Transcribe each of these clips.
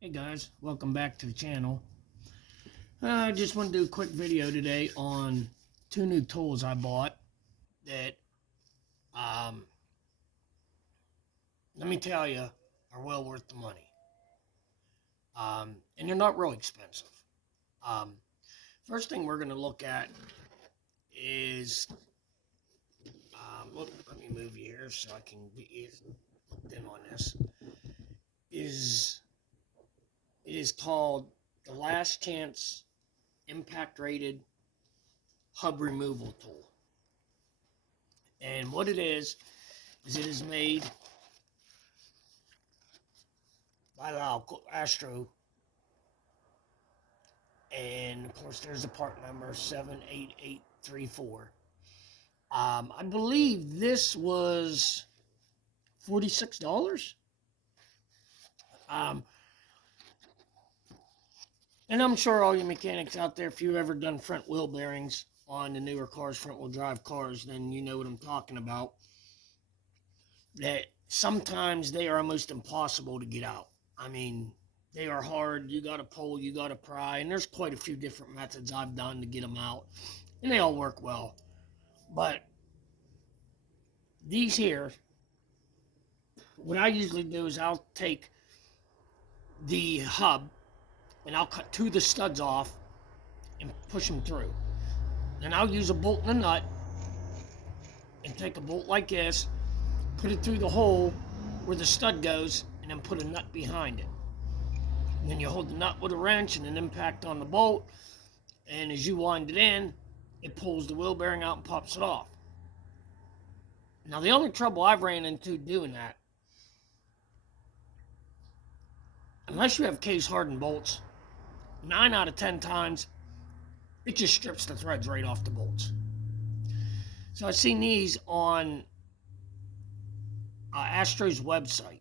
Hey guys, welcome back to the channel. I just want to do a quick video today on two new tools I bought that, um, let me tell you, are well worth the money. And they're not real expensive. Um, First thing we're going to look at is, let me move you here so I can get you looked in on this. It is called the Last Chance Impact Rated Hub Removal Tool. And what it is it is made by Astro, and of course there's the part number 78834. I believe this was $46. Um, and I'm sure all you mechanics out there, if you've ever done front wheel bearings on the newer cars, front wheel drive cars, then you know what I'm talking about. That sometimes they are almost impossible to get out. I mean, they are hard. You got to pull, you got to pry, and there's quite a few different methods I've done to get them out, and they all work well. But these here, what I usually do is I'll take the hub and I'll cut two of the studs off and push them through. Then I'll use a bolt and a nut and take a bolt like this, put it through the hole where the stud goes, and then put a nut behind it. And then you hold the nut with a wrench and an impact on the bolt, and as you wind it in, it pulls the wheel bearing out and pops it off. Now, the only trouble I've ran into doing that, unless you have case hardened bolts, 9 out of 10 times, it just strips the threads right off the bolts. So I've seen these on Astro's website.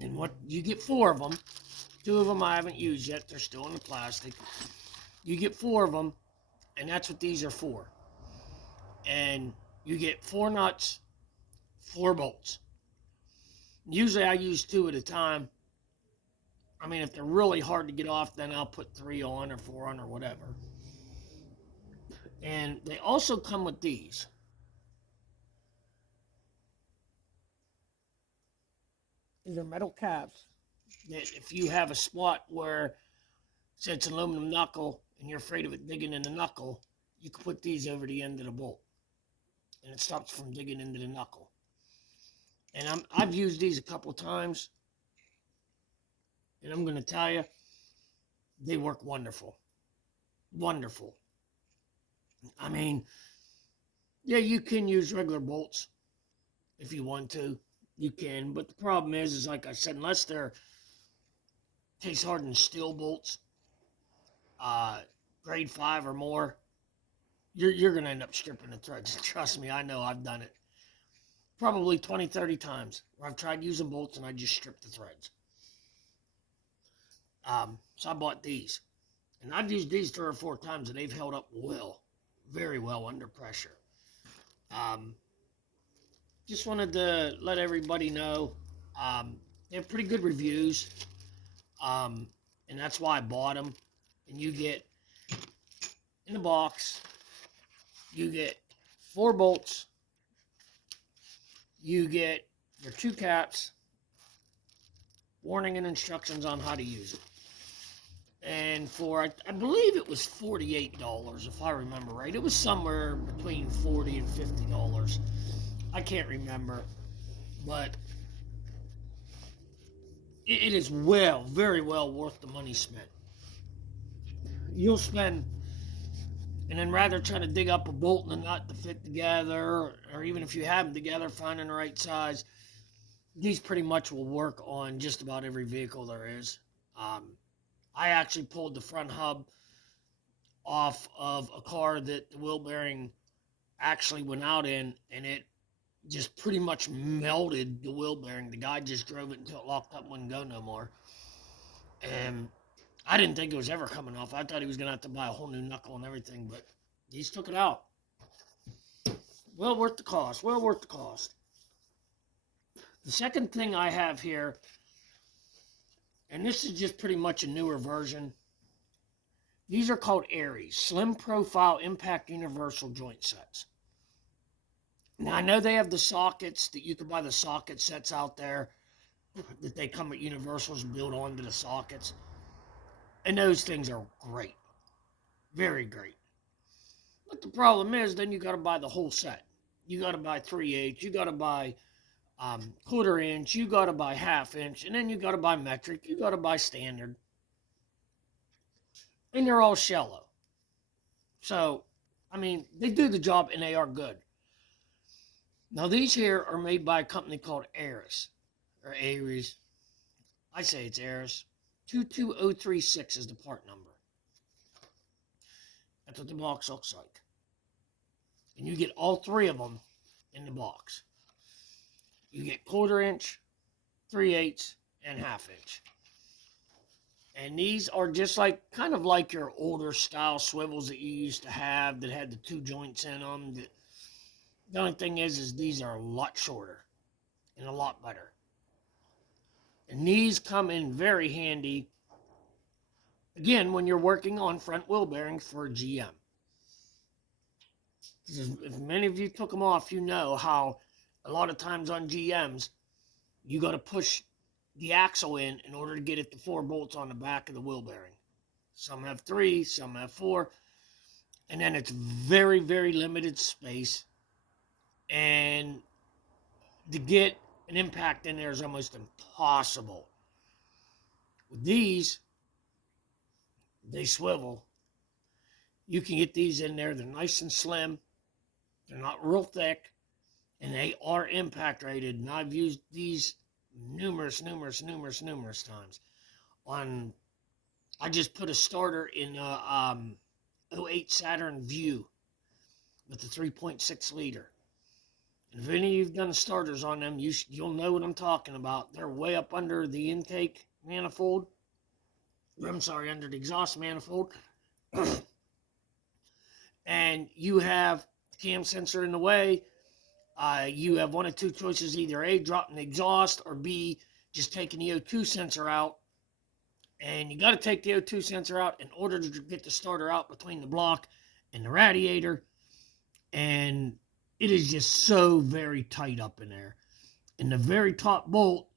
And what you get 4 of them. 2 of them I haven't used yet. They're still in the plastic. You get 4 of them, and that's what these are for. And you get 4 nuts, 4 bolts. Usually I use 2 at a time. I mean, if they're really hard to get off, then I'll put 3 on or 4 on or whatever. And they also come with these. These are metal caps that if you have a spot where, say it's an aluminum knuckle and you're afraid of it digging in the knuckle, you can put these over the end of the bolt. And it stops from digging into the knuckle. And I've used these a couple times. And I'm going to tell you, they work wonderful. Wonderful. I mean, yeah, you can use regular bolts if you want to. You can. But the problem is like I said, unless they're case hardened steel bolts, grade 5 or more, you're going to end up stripping the threads. Trust me, I know I've done it. Probably 20, 30 times where I've tried using bolts and I just stripped the threads. So I bought these. And I've used these 3 or 4 times and they've held up well. Very well under pressure. Just wanted to let everybody know they have pretty good reviews. And that's why I bought them. And you get, in the box, you get 4 bolts. You get your 2 caps, warning and instructions on how to use it. And for, I believe it was $48, if I remember right. It was somewhere between $40 and $50. I can't remember. But it is very well worth the money spent. You'll spend, and then rather trying to dig up a bolt and a nut to fit together, or even if you have them together, finding the right size, these pretty much will work on just about every vehicle there is. I actually pulled the front hub off of a car that the wheel bearing actually went out in, and it just pretty much melted the wheel bearing. The guy just drove it until it locked up, wouldn't go no more. And I didn't think it was ever coming off. I thought he was going to have to buy a whole new knuckle and everything, but he's took it out. Well worth the cost. Well worth the cost. The second thing I have here, and this is just pretty much a newer version. These are called Aries, Slim Profile Impact Universal Joint Sets. Now, I know they have the sockets, that you can buy the socket sets out there, that they come at Universals built onto the sockets. And those things are great. Very great. But the problem is, then you got to buy the whole set. You got to buy 3/8, you got to buy 1/4 inch, you got to buy 1/2 inch, and then you got to buy metric, you got to buy standard. And they're all shallow. So, I mean, they do the job and they are good. Now, these here are made by a company called Aries, or Aries. I say it's Aries. 22036 is the part number. That's what the box looks like. And you get all three of them in the box. You get 1/4 inch, 3/8, and 1/2 inch. And these are just like, kind of like your older style swivels that you used to have that had the 2 joints in them. The only thing is these are a lot shorter and a lot better. And these come in very handy, again, when you're working on front wheel bearings for a GM. If many of you took them off, you know how a lot of times on GMs, you got to push the axle in order to get it to 4 bolts on the back of the wheel bearing. Some have 3, some have 4, and then it's very, very limited space, and to get an impact in there is almost impossible. With these, they swivel. You can get these in there. They're nice and slim. They're not real thick, and they are impact rated. And I've used these numerous times. I just put a starter in a 08 Saturn Vue with the 3.6 liter. And if any of you've done starters on them, you'll know what I'm talking about. They're way up under the intake manifold. I'm sorry, under the exhaust manifold. And you have the cam sensor in the way. You have one of two choices, either A, dropping the exhaust, or B, just taking the O2 sensor out. And you got to take the O2 sensor out in order to get the starter out between the block and the radiator. And it is just so very tight up in there. And the very top bolt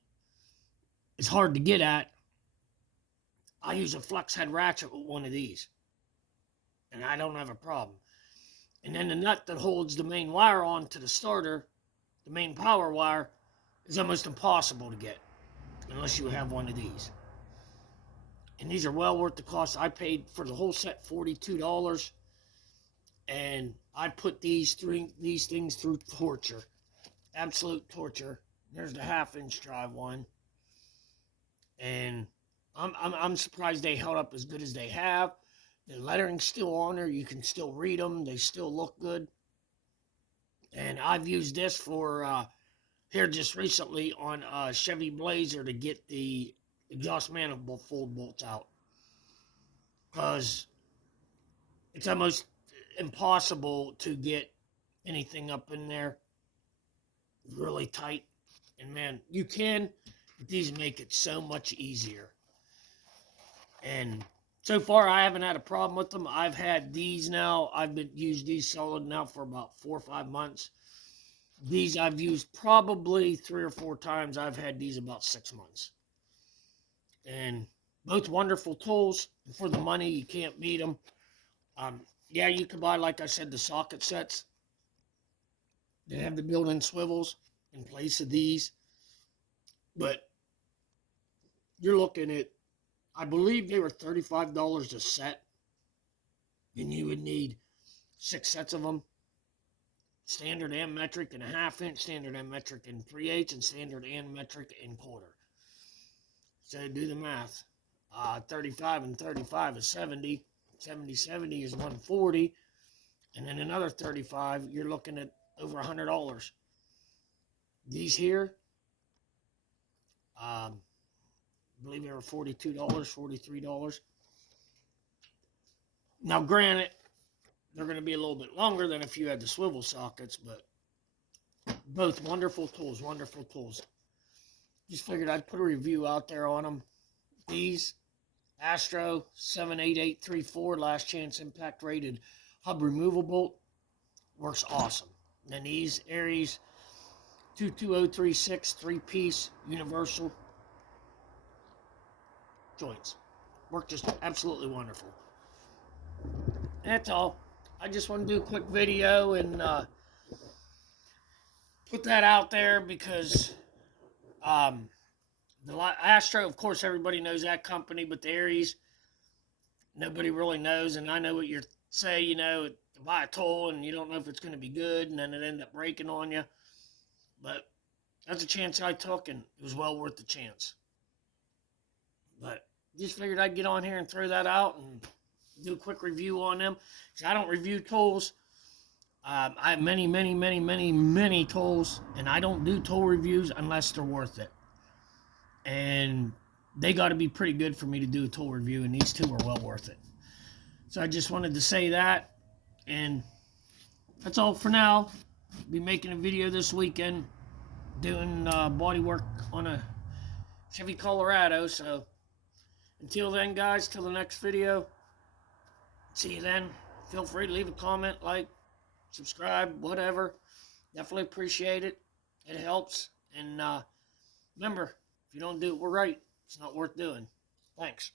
is hard to get at. I use a flex head ratchet with one of these, and I don't have a problem. And then the nut that holds the main wire onto the starter, the main power wire, is almost impossible to get unless you have one of these. And these are well worth the cost. I paid for the whole set $42, and I put these things through torture, absolute torture. There's the 1/2 inch drive one, and I'm surprised they held up as good as they have. The lettering's still on there. You can still read them. They still look good. And I've used this for here just recently on a Chevy Blazer to get the exhaust manifold bolts out, because it's almost impossible to get anything up in there really tight. And man, you can, but these make it so much easier. And so far, I haven't had a problem with them. I've had these now. I've been used these solid now for about 4 or 5 months. These I've used probably 3 or 4 times. I've had these about 6 months. And both wonderful tools. For the money, you can't beat them. Yeah, you can buy, like I said, the socket sets. They have the built-in swivels in place of these. But you're looking at, I believe they were $35 a set, and you would need 6 sets of them, standard and metric, and a 1/2 inch, standard and metric, and 3/8, and standard and metric and 1/4. So do the math. 35 and 35 is 70. 70 is 140, and then another 35, you're looking at over $100. These here, I believe they were $42, $43. Now, granted, they're going to be a little bit longer than if you had the swivel sockets, but both wonderful tools, wonderful tools. Just figured I'd put a review out there on them. These Astro 78834 last chance impact rated hub removal bolt works awesome. And then these Aries 22036 3-piece universal joints work just absolutely wonderful. And that's all. I just want to do a quick video and put that out there because the Astro, of course, everybody knows that company, but the Aries, nobody really knows. And I know what you're saying, you know, to buy a tool and you don't know if it's going to be good, and then it end up breaking on you. But that's a chance I took, and it was well worth the chance. But just figured I'd get on here and throw that out and do a quick review on them. Because I don't review tools. I have many tools, and I don't do tool reviews unless they're worth it. And they got to be pretty good for me to do a tool review, and these two are well worth it. So I just wanted to say that, and that's all for now. I'll be making a video this weekend doing body work on a Chevy Colorado. So until then, guys, till the next video, see you then. Feel free to leave a comment, like, subscribe, whatever. Definitely appreciate it. It helps. And remember, if you don't do it right, it's not worth doing. Thanks.